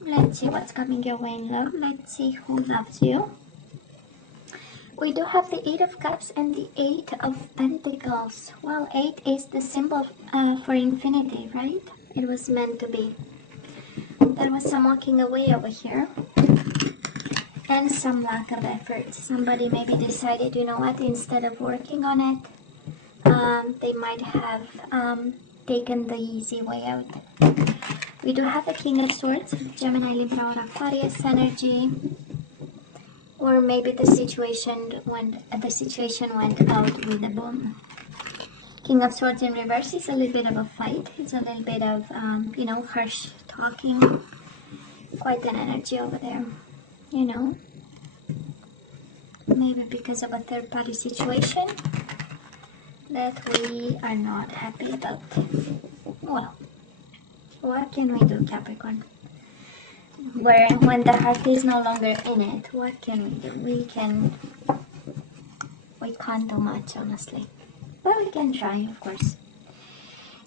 Let's see what's coming your way in love. Let's see who loves you. We do have the Eight of Cups and the Eight of Pentacles. Well, 8 is the symbol for infinity, right? It was meant to be. There was some walking away over here. And some lack of effort. Somebody maybe decided, you know what, instead of working on it, they might have taken the easy way out. We do have the King of Swords, Gemini, Libra, or Aquarius energy. Or maybe the situation went out with a boom. King of Swords in reverse is a little bit of a fight. It's a little bit of, harsh talking. Quite an energy over there, Maybe because of a third-party situation that we are not happy about. Well, what can we do, Capricorn? When the heart is no longer in it, what can we do? We can't do much, honestly. But we can try, of course.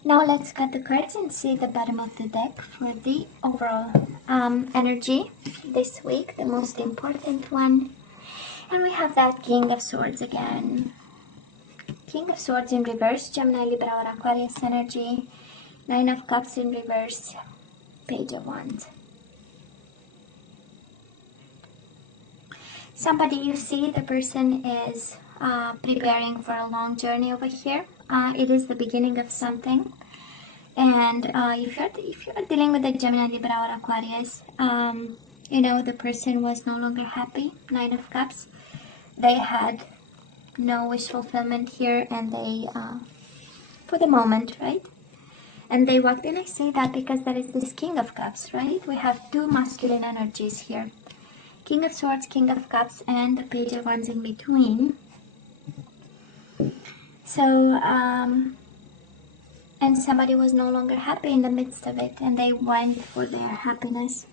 Now let's cut the cards and see the bottom of the deck for the overall energy this week, the most important one. And we have that King of Swords again. King of Swords in reverse, Gemini, Libra, or Aquarius energy. Nine of Cups in reverse, Page of Wands. Somebody you see, the person is preparing for a long journey over here. It is the beginning of something. And if you're dealing with a Gemini, Libra, or Aquarius, the person was no longer happy. Nine of Cups. They had no wish fulfillment here, and they, for the moment, right? And they walked in. I say that because that is this King of Cups, right? We have two masculine energies here. King of Swords, King of Cups, and the Page of Wands in between. So, and somebody was no longer happy in the midst of it, and they went for their happiness.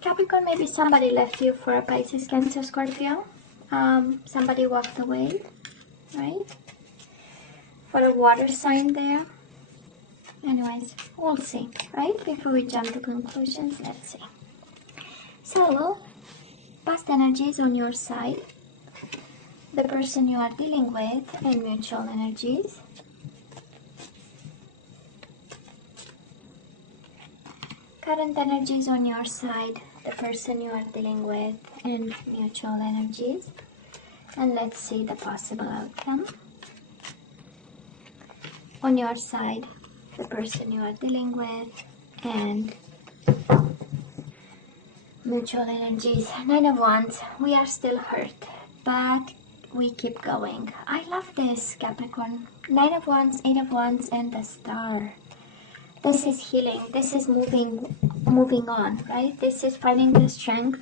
Capricorn, maybe somebody left you for a Pisces, Cancer, Scorpio. Somebody walked away, right? For a water sign there. Anyways, we'll see, right? Before we jump to conclusions, let's see. So, past energies on your side, the person you are dealing with, and mutual energies. Current energies on your side, the person you are dealing with, and mutual energies. And let's see the possible outcome. On your side, the person you are dealing with, and mutual energies. Nine of Wands. We are still hurt, but we keep going. I love this, Capricorn. Nine of Wands, Eight of Wands, and the Star. This is healing. This is moving on, right? This is finding the strength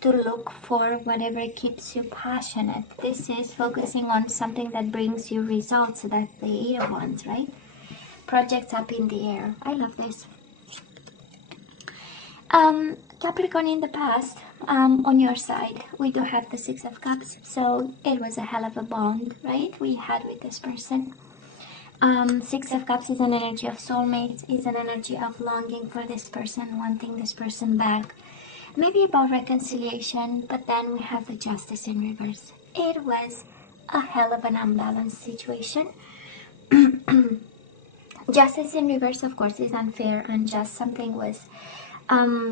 to look for whatever keeps you passionate. This is focusing on something that brings you results. So that's the Eight of Wands, right? Projects up in the air. I love this. Capricorn, in the past, on your side, we do have the Six of Cups. So it was a hell of a bond, right? We had with this person. Six of Cups is an energy of soulmates, is an energy of longing for this person, wanting this person back. Maybe about reconciliation, but then we have the Justice in reverse. It was a hell of an unbalanced situation. Justice in reverse, of course, is unfair, unjust. Something was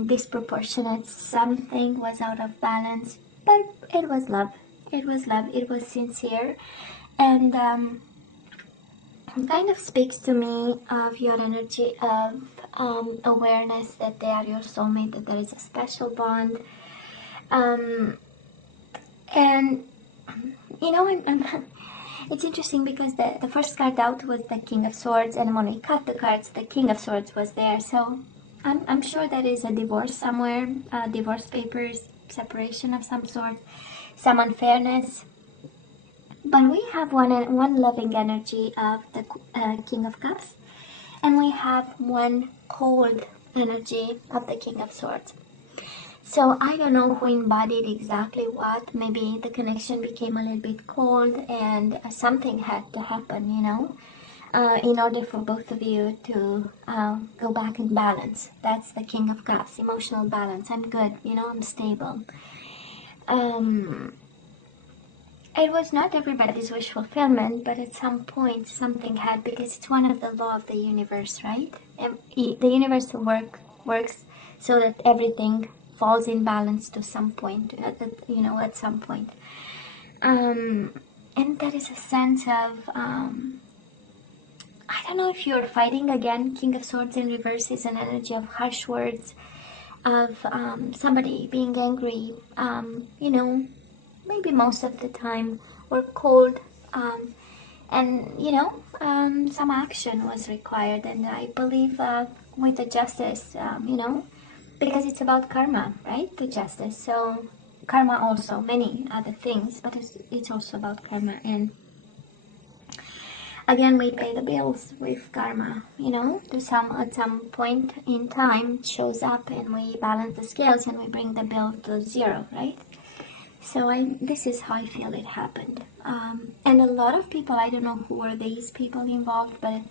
disproportionate, something was out of balance, but it was love. It was love, it was sincere, and kind of speaks to me of your energy of awareness that they are your soulmate, that there is a special bond. And it's interesting because the first card out was the King of Swords, and when we cut the cards, the King of Swords was there. So I'm sure there is a divorce somewhere, divorce papers, separation of some sort, some unfairness. But we have one loving energy of the King of Cups, and we have one cold energy of the King of Swords. So I don't know who embodied exactly what. Maybe the connection became a little bit cold, and something had to happen, in order for both of you to go back in balance. That's the King of Cups, emotional balance. I'm good, you know, I'm stable. It was not everybody's wish fulfillment, but at some point something had, because it's one of the law of the universe, right? The universe works so that everything falls in balance to some point, you know, at some point. And that is a sense of, I don't know if you're fighting again. King of Swords in reverse is an energy of harsh words, of somebody being angry, you know, maybe most of the time, or cold, and you know, some action was required. And I believe with the justice, you know, because it's about karma, right? The justice. So karma also many other things, but it's also about karma. And again, we pay the bills with karma, you know, at some point in time it shows up, and we balance the scales and we bring the bill to zero, right? So this is how I feel it happened. And a lot of people, I don't know who are these people involved, but it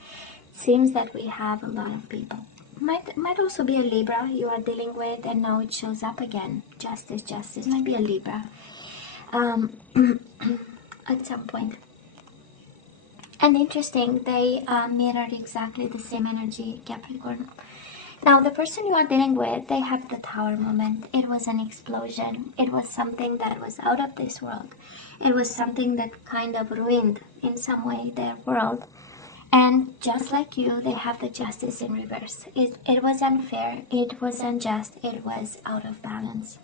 seems that we have a lot of people. Might also be a Libra you are dealing with, and now it shows up again. Justice, might be a Libra at some point. And interesting, they mirrored exactly the same energy, Capricorn. Now, the person you are dealing with, they have the Tower moment. It was an explosion. It was something that was out of this world. It was something that kind of ruined, in some way, their world. And just like you, they have the Justice in reverse. It was unfair. It was unjust. It was out of balance.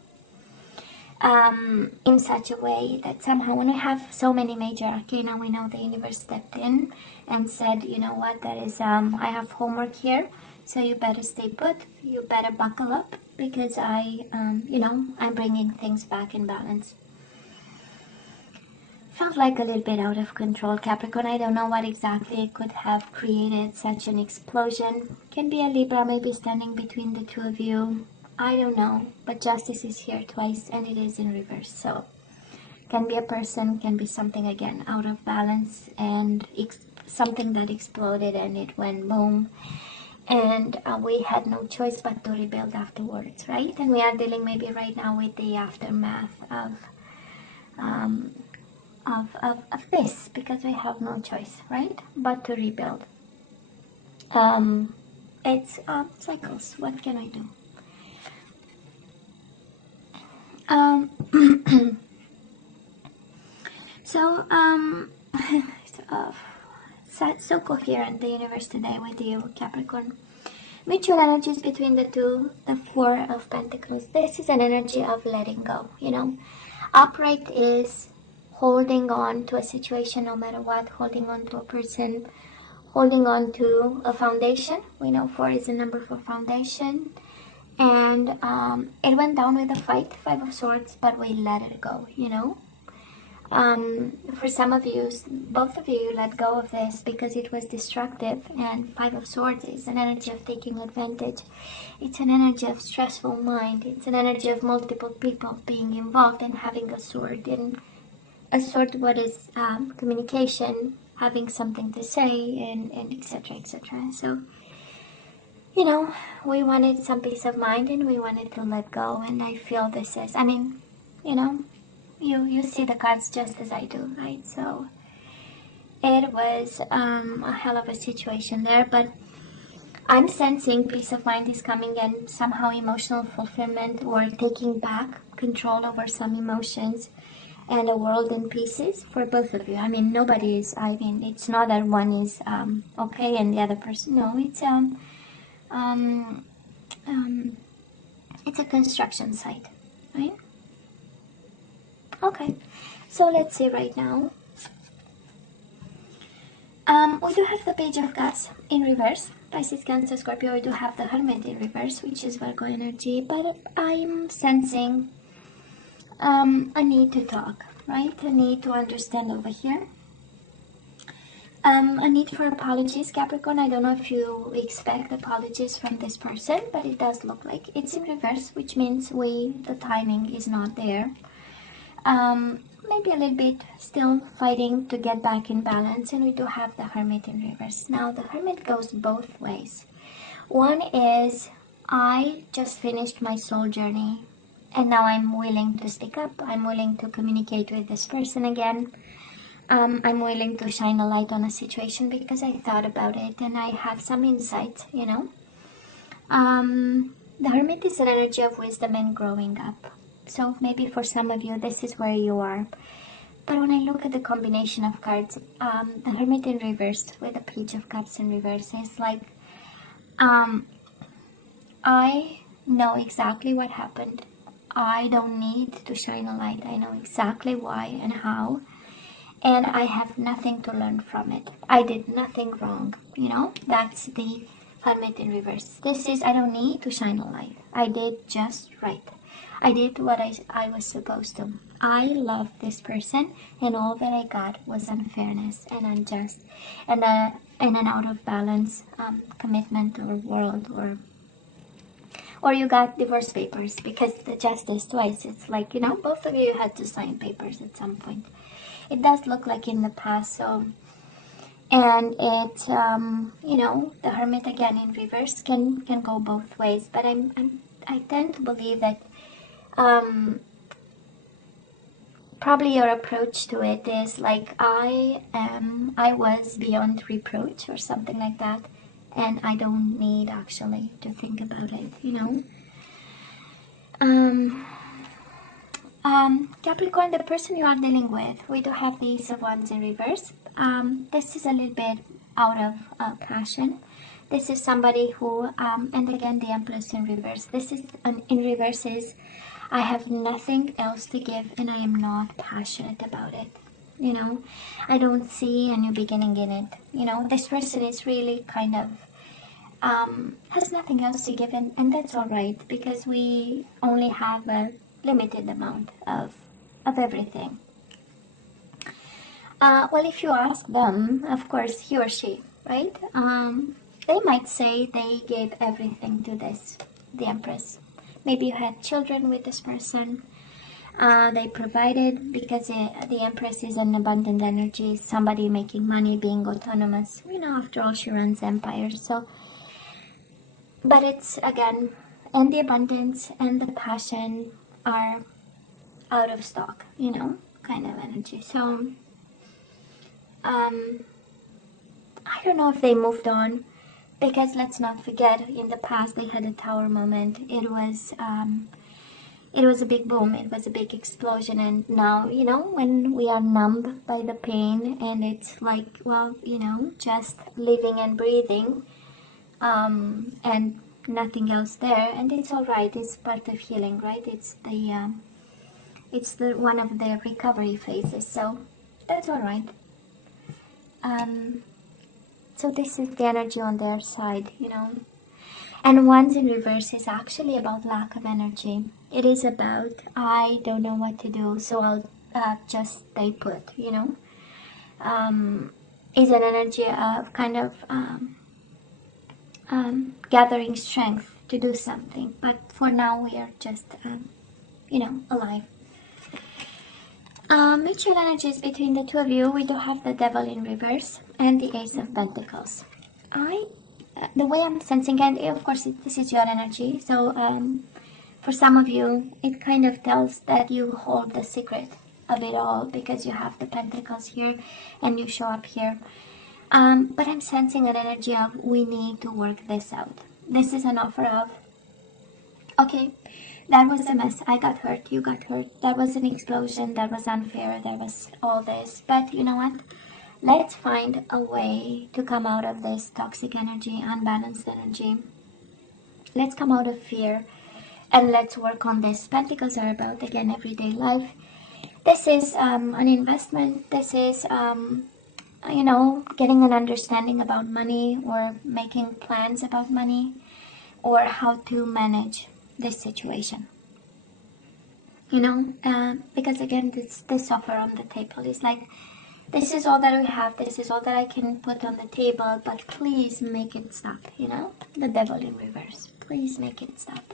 In such a way that somehow, when we have so many major arcana, we know the universe stepped in and said, you know what, that is, I have homework here. So you better stay put, you better buckle up, because you know, I'm bringing things back in balance. Felt like a little bit out of control, Capricorn. I don't know what exactly could have created such an explosion. Can be a Libra maybe standing between the two of you. I don't know, but justice is here twice, and it is in reverse. So can be a person, can be something, again, out of balance, and something that exploded and it went boom. And we had no choice but to rebuild afterwards, right? And we are dealing maybe right now with the aftermath of this, because we have no choice, right, but to rebuild. It's cycles. What can I do? So so coherent, the universe today with you, Capricorn. Mutual energies between the two, the Four of Pentacles. This is an energy of letting go, you know. Upright is holding on to a situation no matter what, holding on to a person, holding on to a foundation. We know 4 is the number for foundation. And it went down with a fight, 5 of Swords, but we let it go, you know. For some of you, both of you, let go of this because it was destructive. And 5 of Swords is an energy of taking advantage. It's an energy of stressful mind. It's an energy of multiple people being involved and having a sword. And a sword, what is communication, having something to say, and etc, etc. So, you know, we wanted some peace of mind and we wanted to let go. And I feel this is, I mean, you know, you see the cards just as I do, right? So it was a hell of a situation there, but I'm sensing peace of mind is coming, and somehow emotional fulfillment, or taking back control over some emotions, and a world in pieces for both of you. I mean, nobody is, I mean, it's not that one is okay and the other person, no, it's a construction site, right? Okay, so let's see right now. We do have the Page of Cups in reverse, Pisces, Cancer, Scorpio. We do have the Hermit in reverse, which is Virgo energy, but I'm sensing a need to talk, right? A need to understand over here. A need for apologies, Capricorn. I don't know if you expect apologies from this person, but it does look like it's in reverse, which means the timing is not there. maybe a little bit still fighting to get back in balance. And we do have the Hermit in reverse. Now the Hermit goes both ways. One is, I just finished my soul journey and now I'm willing to speak up. I'm willing to communicate with this person again. I'm willing to shine a light on a situation because I thought about it and I have some insight, you know. The Hermit is an energy of wisdom and growing up. So maybe for some of you, this is where you are. But when I look at the combination of cards, the Hermit in reverse with the Page of Cups in reverse is like, I know exactly what happened. I don't need to shine a light. I know exactly why and how. And I have nothing to learn from it. I did nothing wrong. You know, that's the Hermit in reverse. This is, I don't need to shine a light. I did just right. I did what I was supposed to. I love this person and all that I got was unfairness and unjust and an out of balance commitment or world, or you got divorce papers because the justice twice. It's like, you know, both of you had to sign papers at some point. It does look like in the past. So, and it, you know, the Hermit again in reverse can go both ways. But I tend to believe that probably your approach to it is like, I was beyond reproach or something like that, and I don't need actually to think about it, you know. Capricorn, the person you are dealing with, we do have the Ace of Wands in reverse. This is a little bit out of passion. This is somebody who, and again the Empress in reverse. This is in reverse is, I have nothing else to give and I am not passionate about it. You know, I don't see a new beginning in it. You know, this person is really kind of has nothing else to give, and that's all right because we only have a limited amount of everything. Well, if you ask them, of course, he or she, right? They might say they gave everything to the Empress. Maybe you had children with this person. They provided because the Empress is an abundant energy, somebody making money, being autonomous. You know, after all, she runs empires. So, but it's again, and the abundance and the passion are out of stock, you know, kind of energy. So, I don't know if they moved on, because let's not forget, in the past they had a tower moment. It was a big boom, it was a big explosion, and now, you know, when we are numb by the pain and it's like, well, you know, just living and breathing, and nothing else there, and it's all right, it's part of healing, right? It's the one of the recovery phases, so that's all right. So this is the energy on their side, you know. And Wands in reverse is actually about lack of energy. It is about, I don't know what to do, so I'll just stay put, you know. Is an energy of kind of gathering strength to do something. But for now, we are just, you know, alive. Mutual energies between the two of you, we do have the Devil in reverse and the Ace of Pentacles. The way I'm sensing, and of course this is your energy, so for some of you it kind of tells that you hold the secret of it all because you have the Pentacles here and you show up here. But I'm sensing an energy of, we need to work this out. This is an offer of, okay, that was a mess, I got hurt, you got hurt, that was an explosion, that was unfair, there was all this, but you know what? Let's find a way to come out of this toxic energy, unbalanced energy. Let's come out of fear and let's work on this. Pentacles are about, again, everyday life. This is an investment. This is, you know, getting an understanding about money or making plans about money or how to manage this situation. You know, because again, this offer on the table is like, this is all that we have, this is all that I can put on the table, but please make it stop, you know? The Devil in reverse. Please make it stop.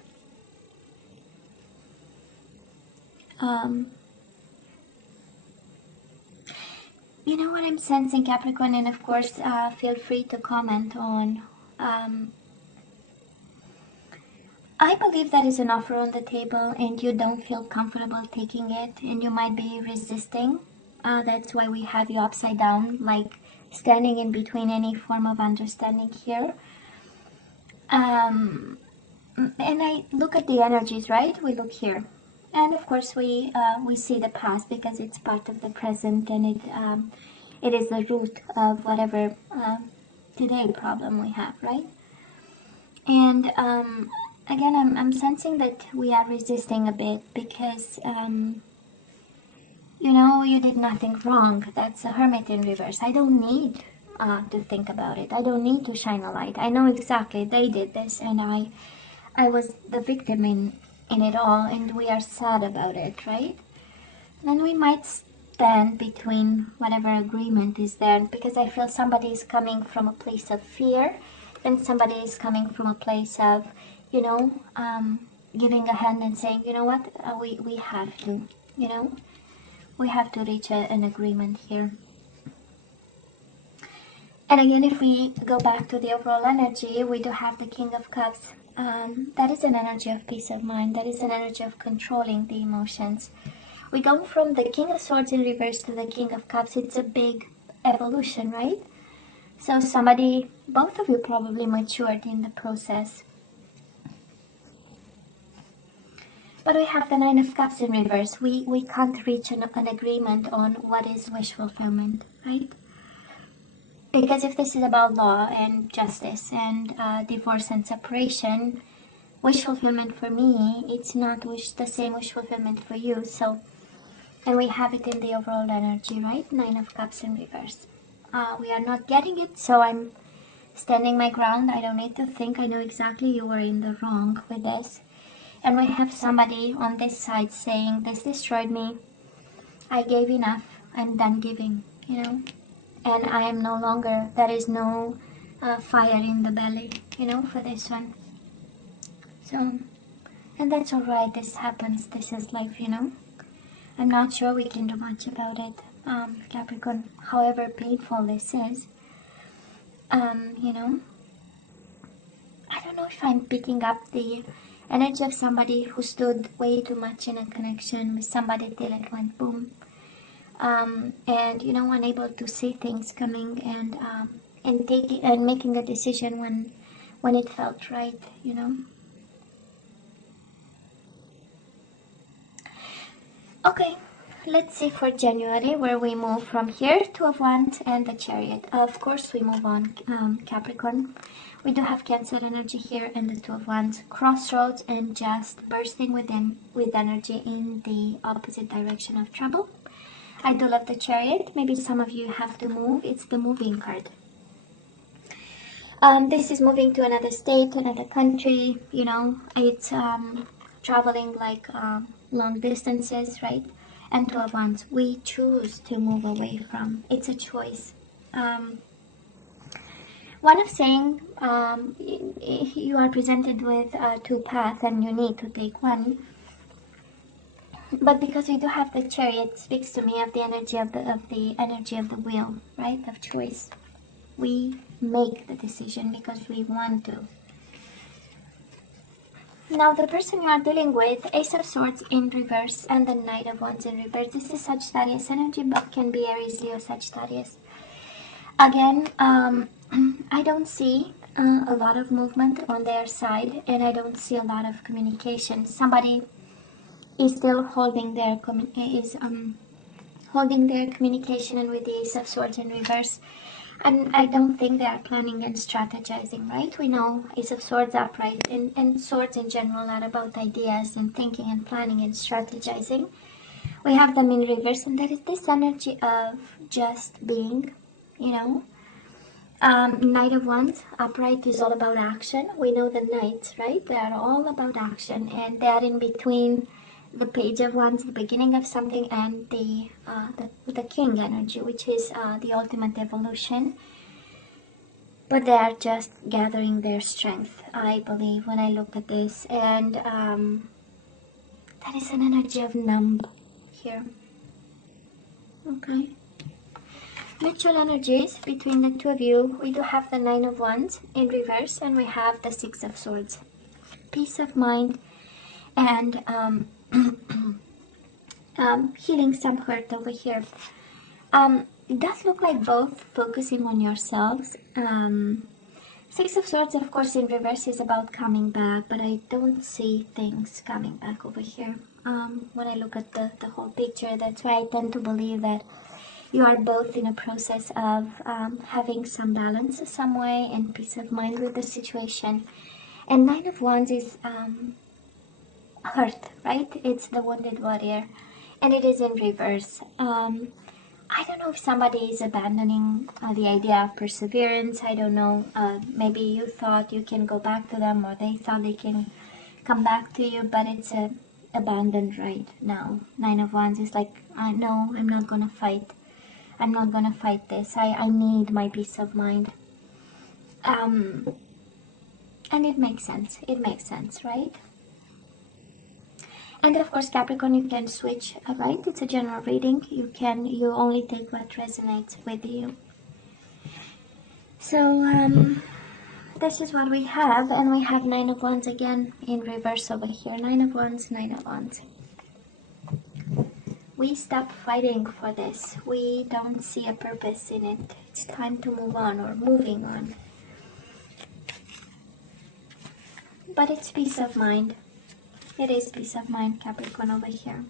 You know what I'm sensing, Capricorn, and of course, feel free to comment on. I believe there is an offer on the table and you don't feel comfortable taking it and you might be resisting. That's why we have you upside down, like standing in between any form of understanding here. And I look at the energies, right? We look here. And of course we see the past because it's part of the present, and it is the root of whatever today problem we have, right? And again, I'm sensing that we are resisting a bit because, you know, you did nothing wrong. That's a Hermit in reverse. I don't need to think about it. I don't need to shine a light. I know exactly they did this, and I was the victim in it all, and we are sad about it, right? And we might stand between whatever agreement is there, because I feel somebody is coming from a place of fear, and somebody is coming from a place of, you know, giving a hand and saying, you know what, we have to, you know, we have to reach an agreement here. And again, if we go back to the overall energy, we do have the King of Cups. That is an energy of peace of mind. That is an energy of controlling the emotions. We go from the King of Swords in reverse to the King of Cups. It's a big evolution, right? So somebody, both of you probably matured in the process. But we have the Nine of Cups in reverse. We can't reach an agreement on what is wish fulfillment, right? Because if this is about law and justice and divorce and separation, wish fulfillment for me, it's not the same wish fulfillment for you. So, and we have it in the overall energy, right? Nine of Cups in reverse. We are not getting it, so I'm standing my ground. I don't need to think. I know exactly you were in the wrong with this. And we have somebody on this side saying, this destroyed me. I gave enough. I'm done giving, you know. And I am no longer, there is no fire in the belly, you know, for this one. So, and that's alright. This happens. This is life, you know. I'm not sure we can do much about it, Capricorn, however painful this is. You know, I don't know if I'm picking up the energy of somebody who stood way too much in a connection with somebody till it went boom. And you know, unable to see things coming and taking and making a decision when it felt right, you know. Okay, let's see for January where we move from here. Two of Wands and the Chariot. Of course, we move on, Capricorn. We do have Cancer energy here and the Two of Wands. Crossroads and just bursting within with energy in the opposite direction of trouble. I do love the Chariot. Maybe some of you have to move. It's the moving card. This is moving to another state, another country. You know, it's traveling like long distances, right? And Two of Wands, we choose to move away from. It's a choice. One of saying you are presented with two paths and you need to take one. But because we do have the Chariot, it speaks to me of the energy of the energy of the will, right? Of choice. We make the decision because we want to. Now the person you are dealing with, Ace of Swords in reverse and the Knight of Wands in reverse. This is Sagittarius energy, but can be Aries, Leo, Sagittarius. Again, I don't see a lot of movement on their side, and I don't see a lot of communication. Somebody is still holding their holding their communication, and with the Ace of Swords in reverse. And I don't think they are planning and strategizing, right? We know Ace of Swords upright and swords in general are about ideas and thinking and planning and strategizing. We have them in reverse, and there is this energy of just being, you know. Knight of Wands upright is all about action. We know the Knights, right? They are all about action, and they are in between the Page of Wands, the beginning of something, and the King energy, which is the ultimate evolution. But they are just gathering their strength, I believe, when I look at this. And that is an energy of numb here. Okay. Mutual energies between the two of you. We do have the Nine of Wands in reverse, and we have the Six of Swords. Peace of mind and healing some hurt over here. It does look like both focusing on yourselves. Six of Swords, of course, in reverse is about coming back, but I don't see things coming back over here. When I look at the whole picture, that's why I tend to believe that you are both in a process of having some balance some way and peace of mind with the situation. And Nine of Wands is hurt, right? It's the wounded warrior, and it is in reverse. I don't know if somebody is abandoning the idea of perseverance. I don't know. Maybe you thought you can go back to them, or they thought they can come back to you, but it's abandoned right now. Nine of Wands is like, no, I'm not gonna fight. I'm not gonna fight this. I need my peace of mind. And it makes sense. It makes sense, right? And of course, Capricorn, you can switch, right? It's a general reading. You only take what resonates with you. So, this is what we have, and we have Nine of Wands again in reverse over here. Nine of Wands, Nine of Wands. We stop fighting for this. We don't see a purpose in it. It's time to move on, or moving on. But it's peace of mind. It is peace of mind, Capricorn, over here.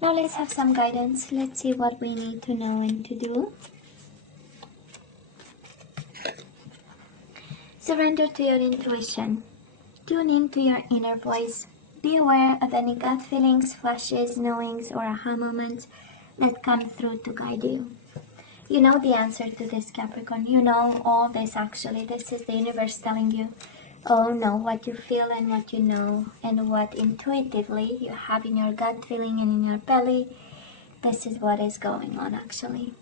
Now let's have some guidance. Let's see what we need to know and to do. Surrender to your intuition. Tune into your inner voice. Be aware of any gut feelings, flashes, knowings, or aha moments that come through to guide you. You know the answer to this, Capricorn. You know all this actually. This is the universe telling you, oh no, what you feel and what you know and what intuitively you have in your gut feeling and in your belly. This is what is going on actually.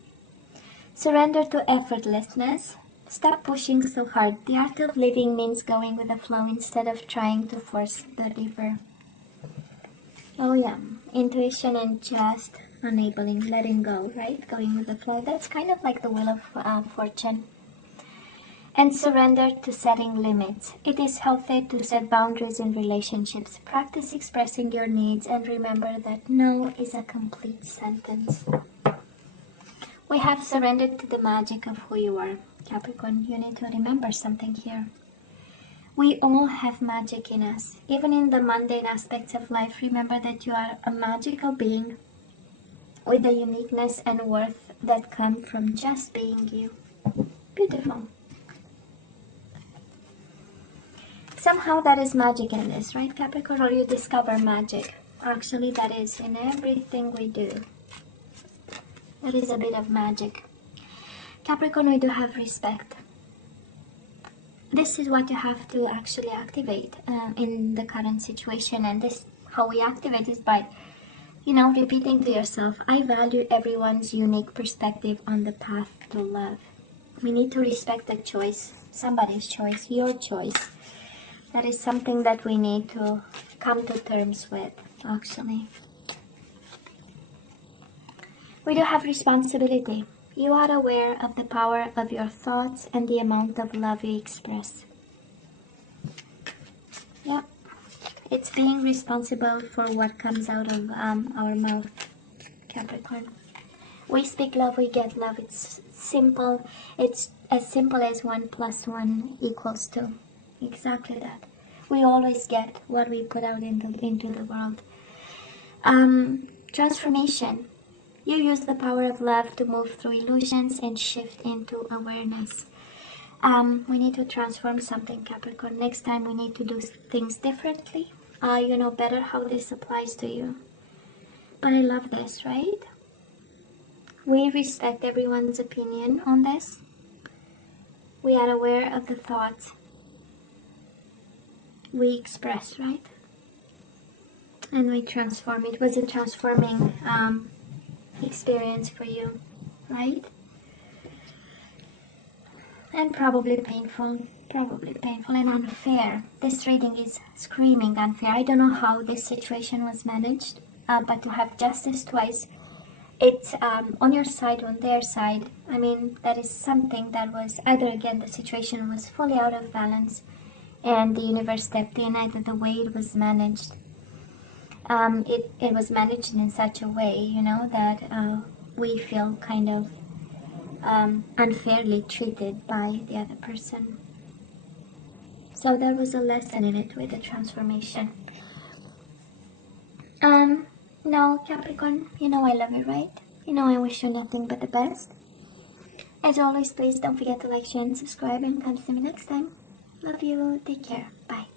Surrender to effortlessness. Stop pushing so hard. The art of living means going with the flow instead of trying to force the river. Oh yeah, intuition and just enabling, letting go, right? Going with the flow. That's kind of like the wheel of fortune. And surrender to setting limits. It is healthy to set boundaries in relationships. Practice expressing your needs and remember that no is a complete sentence. We have surrendered to the magic of who you are. Capricorn, you need to remember something here. We all have magic in us. Even in the mundane aspects of life, remember that you are a magical being with a uniqueness and worth that come from just being you. Beautiful. Somehow that is magic in this, right, Capricorn? Or you discover magic. Actually, that is in everything we do. There is a bit of magic. Capricorn, we do have respect. This is what you have to actually activate in the current situation. And this, how we activate is by, repeating to yourself, I value everyone's unique perspective on the path to love. We need to respect the choice, somebody's choice, your choice. That is something that we need to come to terms with, actually. We do have responsibility. You are aware of the power of your thoughts and the amount of love you express. Yeah, it's being responsible for what comes out of our mouth, Capricorn. We speak love, we get love. It's simple. It's as simple as 1 + 1 = 2. Exactly that. We always get what we put out into the world. Transformation. You use the power of love to move through illusions and shift into awareness. We need to transform something, Capricorn. Next time we need to do things differently. You know better how this applies to you. But I love this, right? We respect everyone's opinion on this. We are aware of the thoughts we express, right? And we transform. It was a transforming experience for you, right? And probably painful and unfair. This reading is screaming unfair. I don't know how this situation was managed, but to have justice twice, it's on your side, on their side. I mean, that is something that was either, again, the situation was fully out of balance and the universe stepped in, either the way it was managed. It was managed in such a way, you know, that we feel kind of unfairly treated by the other person. So there was a lesson in it with the transformation. Now, Capricorn, you know I love you, right? You know I wish you nothing but the best. As always, please don't forget to like, share, and subscribe, and come see me next time. Love you. Take care. Bye.